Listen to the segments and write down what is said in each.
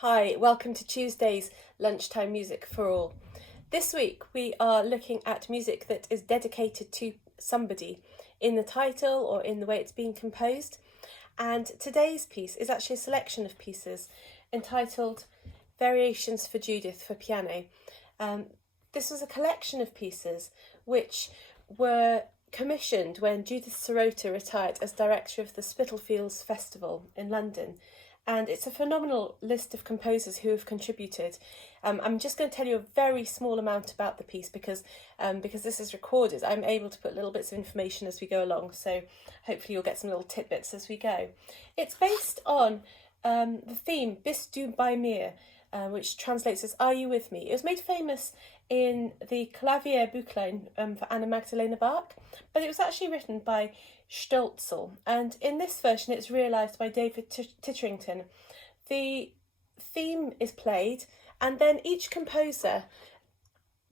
Hi, welcome to Tuesday's Lunchtime Music for All. This week we are looking at music that is dedicated to somebody in the title or in the way it's being composed. And today's piece is actually a selection of pieces entitled Variations for Judith for piano. This was a collection of pieces which were commissioned when Judith Sirota retired as director of the Spitalfields Festival in London. And it's a phenomenal list of composers who have contributed. I'm just going to tell you a very small amount about the piece because this is recorded. I'm able to put little bits of information as we go along, so hopefully you'll get some little tidbits as we go. It's based on the theme Bist du bei mir, which translates as Are You With Me? It was made famous in the Klavierbüchlein for Anna Magdalena Bach, but it was actually written by Stölzel, and in this version it's realised by David Titterington. The theme is played and then each composer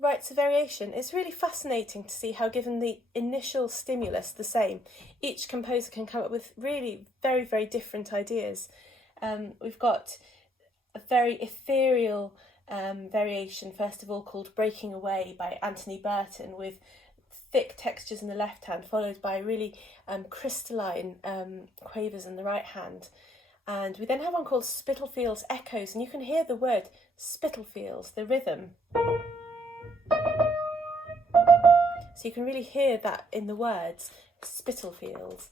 writes a variation. It's really fascinating to see how, given the initial stimulus the same, each composer can come up with really very, very different ideas. We've got a very ethereal variation, first of all, called Breaking Away by Anthony Burton, with thick textures in the left hand, followed by really crystalline quavers in the right hand. And we then have one called Spitalfields Echoes, and you can hear the word Spitalfields, the rhythm. So you can really hear that in the words, Spitalfields.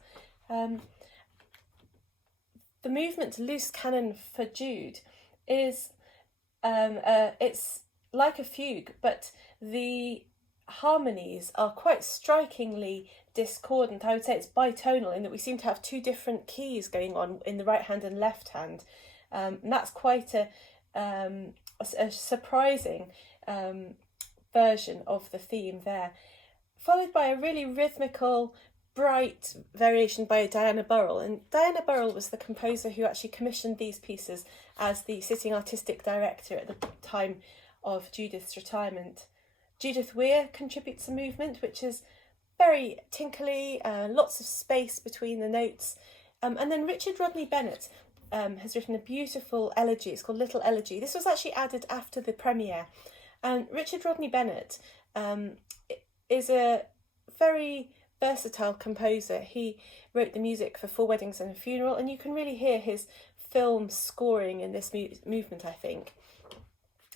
The movement Loose Cannon for Jude is, it's like a fugue, but the harmonies are quite strikingly discordant. I would say it's bitonal in that we seem to have two different keys going on in the right hand and left hand. And that's quite a surprising version of the theme there, followed by a really rhythmical, bright variation by Diana Burrell. And Diana Burrell was the composer who actually commissioned these pieces as the sitting artistic director at the time of Judith's retirement. Judith Weir contributes a movement which is very tinkly, lots of space between the notes. And then Richard Rodney Bennett has written a beautiful elegy. It's called Little Elegy. This was actually added after the premiere. And Richard Rodney Bennett is a very versatile composer. He wrote the music for Four Weddings and a Funeral, and you can really hear his film scoring in this movement, I think.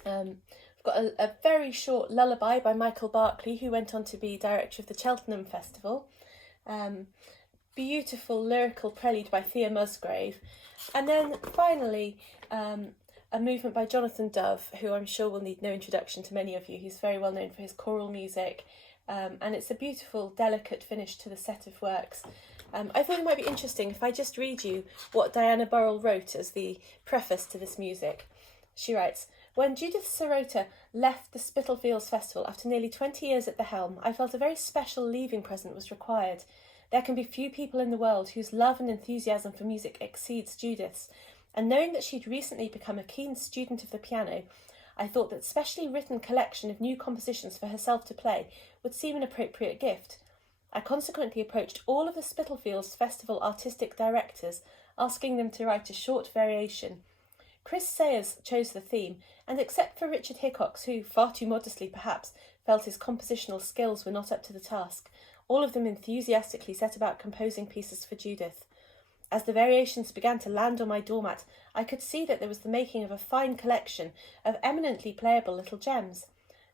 We've got a very short lullaby by Michael Barclay, who went on to be director of the Cheltenham Festival. Beautiful lyrical prelude by Thea Musgrave. And then finally, a movement by Jonathan Dove, who I'm sure will need no introduction to many of you. He's very well known for his choral music. And it's a beautiful, delicate finish to the set of works. I thought it might be interesting if I just read you what Diana Burrell wrote as the preface to this music. She writes, "When Judith Sirota left the Spitalfields Festival after nearly 20 years at the helm, I felt a very special leaving present was required. There can be few people in the world whose love and enthusiasm for music exceeds Judith's, and knowing that she'd recently become a keen student of the piano, I thought that specially written collection of new compositions for herself to play would seem an appropriate gift. I consequently approached all of the Spitalfields Festival artistic directors, asking them to write a short variation. Chris Sayers chose the theme, and except for Richard Hickox, who, far too modestly perhaps, felt his compositional skills were not up to the task, all of them enthusiastically set about composing pieces for Judith. As the variations began to land on my doormat, I could see that there was the making of a fine collection of eminently playable little gems.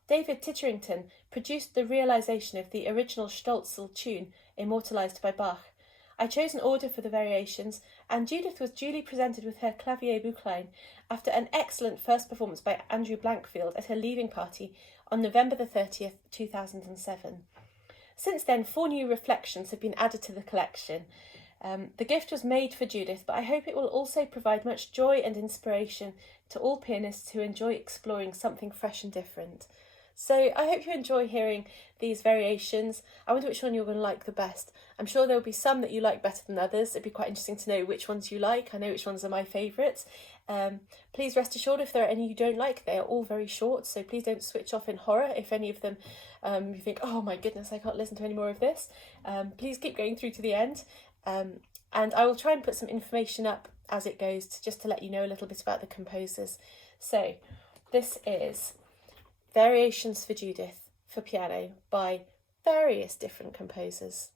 David Titterington produced the realisation of the original Stölzel tune, immortalised by Bach. I chose an order for the variations, and Judith was duly presented with her Klavierbüchlein after an excellent first performance by Andrew Blankfield at her leaving party on November the 30th, 2007. Since then, 4 new reflections have been added to the collection. The gift was made for Judith, but I hope it will also provide much joy and inspiration to all pianists who enjoy exploring something fresh and different. So I hope you enjoy hearing these variations. I wonder which one you're going to like the best. I'm sure there will be some that you like better than others. It'd be quite interesting to know which ones you like. I know which ones are my favourites. Please rest assured if there are any you don't like, they are all very short, so please don't switch off in horror if any of them you think, oh my goodness, I can't listen to any more of this. Please keep going through to the end. And I will try and put some information up as it goes, just to let you know a little bit about the composers. So this is Variations for Judith for piano by various different composers.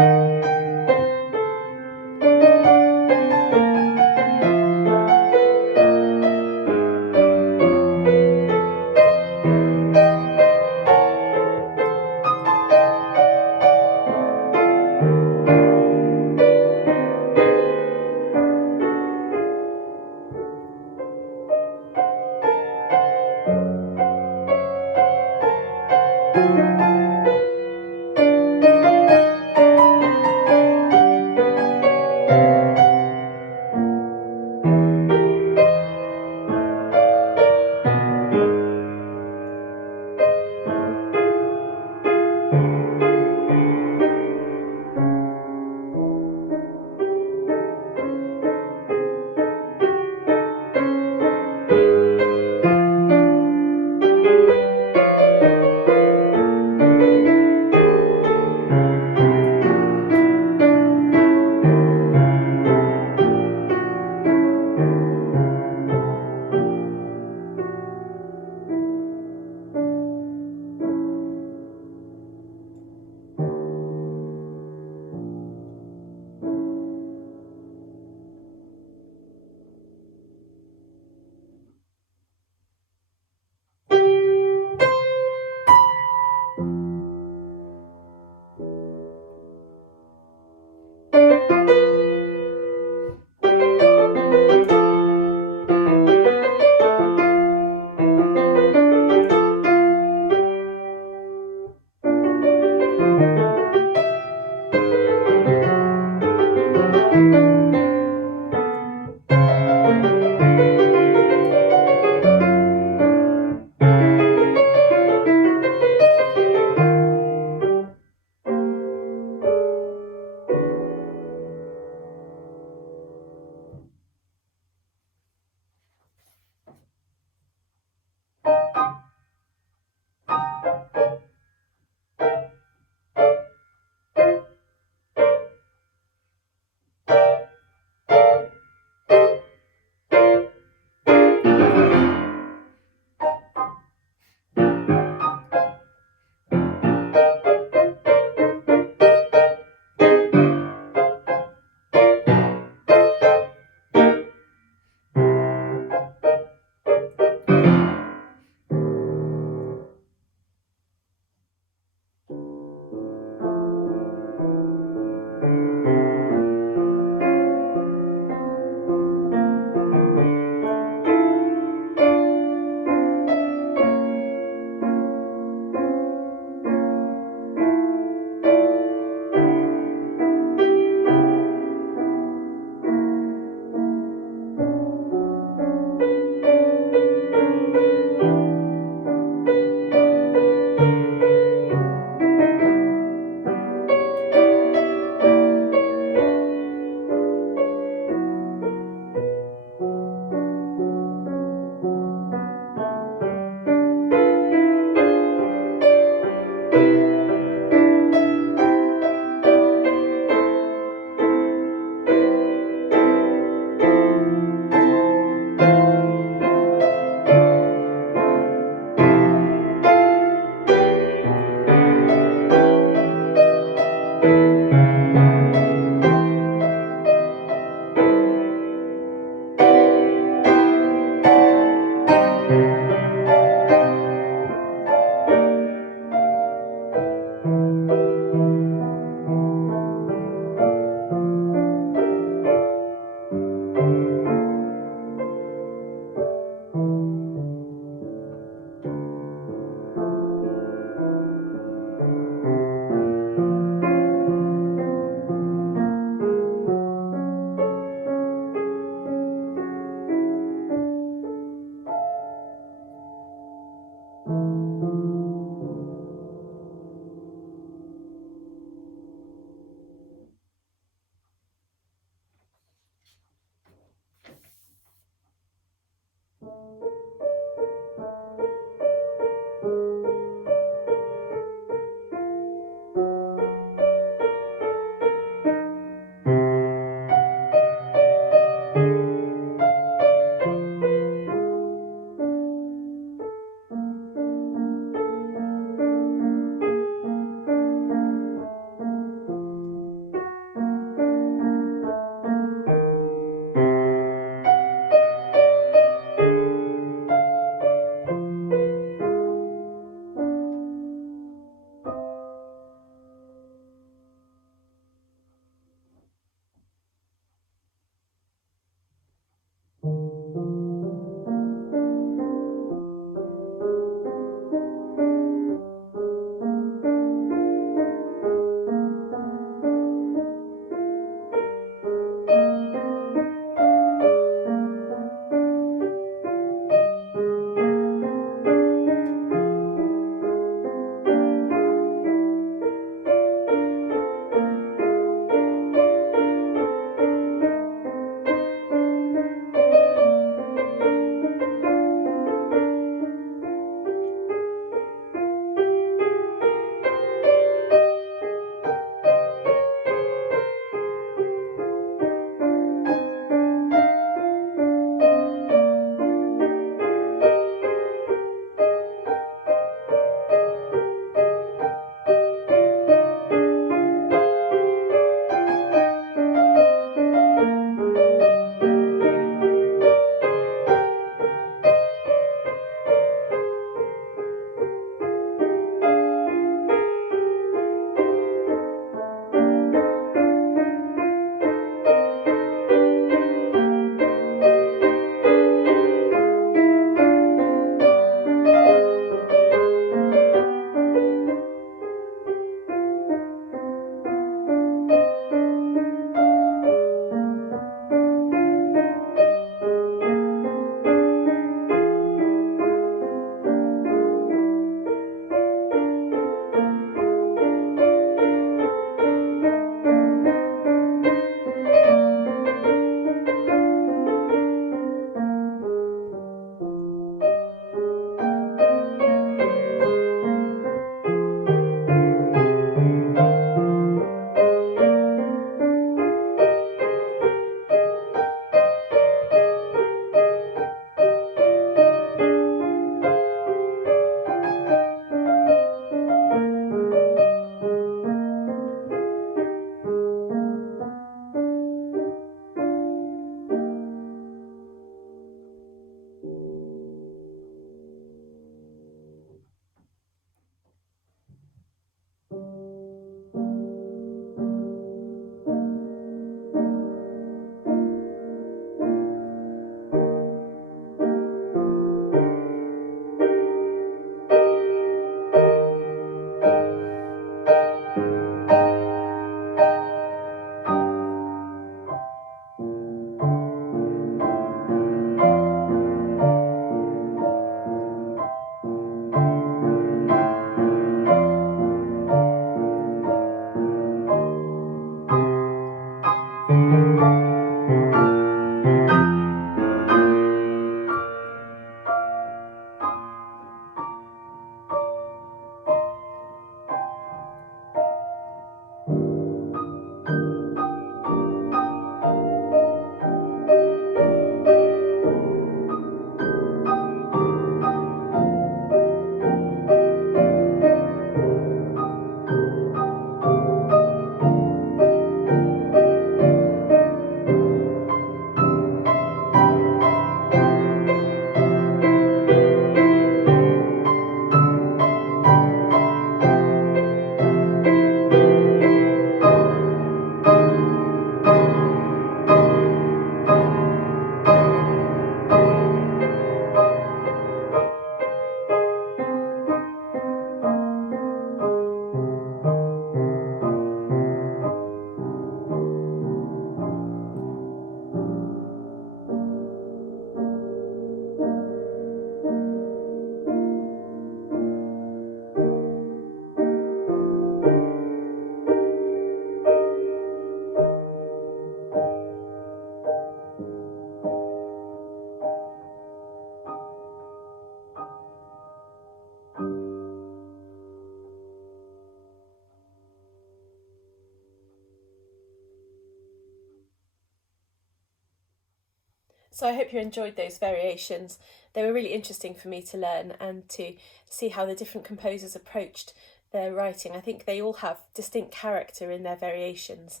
So I hope you enjoyed those variations. They were really interesting for me to learn and to see how the different composers approached their writing. I think they all have distinct character in their variations.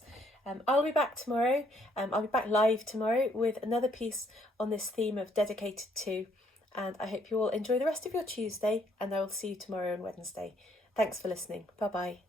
I'll be back tomorrow. I'll be back live tomorrow with another piece on this theme of dedicated to, and I hope you all enjoy the rest of your Tuesday, and I will see you tomorrow on Wednesday. Thanks for listening. Bye bye.